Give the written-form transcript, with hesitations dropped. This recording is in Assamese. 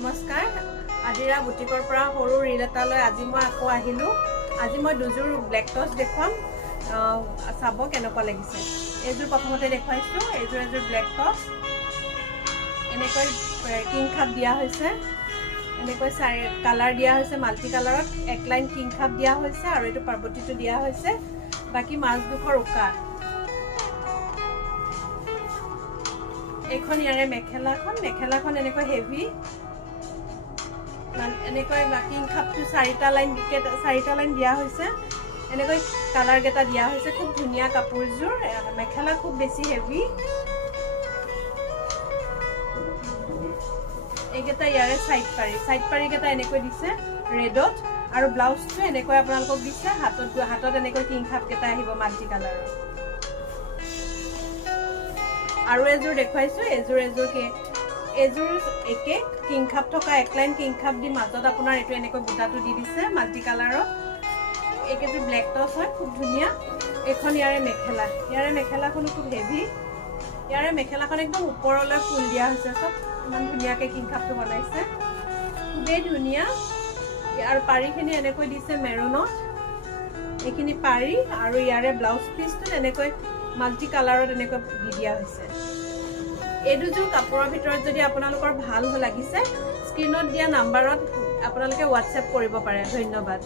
নমস্কাৰ আদিৰা বুটিকৰ পৰা সৰু ৰিল এটালৈ আজি মই আকৌ আহিলোঁ। আজি মই দুযোৰ ব্লেক টছ দেখুৱাম, চাব কেনেকুৱা লাগিছে। এইযোৰ প্ৰথমতে দেখুৱাইছোঁ, এইযোৰ ব্লেক টছ। এনেকৈ কিং খাপ দিয়া হৈছে, এনেকৈ কালাৰ দিয়া হৈছে, মাল্টি কালাৰত এক লাইন কিং খাপ দিয়া হৈছে আৰু এইটো পাৰ্বতীটো দিয়া হৈছে। বাকী মাজডোখৰ উকা। এইখন ইয়াৰে মেখেলাখন এনেকৈ হেভি, এনেকৈ কিং খাপটো চাৰিটা লাইন দিয়া হৈছে। এনেকৈ কালাৰ কেইটা দিয়া হৈছে। খুব ধুনীয়া কাপোৰযোৰ, মেখেলা খুব বেছি হেভি। এইকেইটা ইয়াৰে চাইড পাৰি কেইটা এনেকৈ দিছে ৰেডত, আৰু ব্লাউজটো এনেকৈ আপোনালোকক দিছে হাতত এনেকৈ কিং খাপ কেইটা আহিব মাল্টি কালাৰৰ। আৰু এযোৰ দেখুৱাইছোঁ, এইযোৰ একে কিং খাপ থকা এক লাইন কিং খাপ দি মাজত আপোনাৰ এইটো এনেকৈ বুটাটো দি দিছে মাল্টি কালাৰত। এইকেইযোৰ ব্লেক টছ হয়, খুব ধুনীয়া। এইখন ইয়াৰে মেখেলাখনো খুব হেভি। ইয়াৰে মেখেলাখন একদম ওপৰলৈ ফুল দিয়া হৈছে, চব ইমান ধুনীয়াকৈ কিং খাপটো বনাইছে, খুবেই ধুনীয়া। আৰু পাৰিখিনি এনেকৈ দিছে মেৰুনত, এইখিনি পাৰি আৰু ইয়াৰে ব্লাউজ পিচটোত এনেকৈ মাল্টি কালাৰত এনেকৈ দি দিয়া হৈছে। এই দুযোৰ কাপোৰৰ ভিতৰত যদি আপোনালোকৰ ভাল লাগিছে, স্ক্ৰীনত দিয়া নাম্বাৰত আপোনালোকে হোৱাটছএপ কৰিব পাৰে। ধন্যবাদ।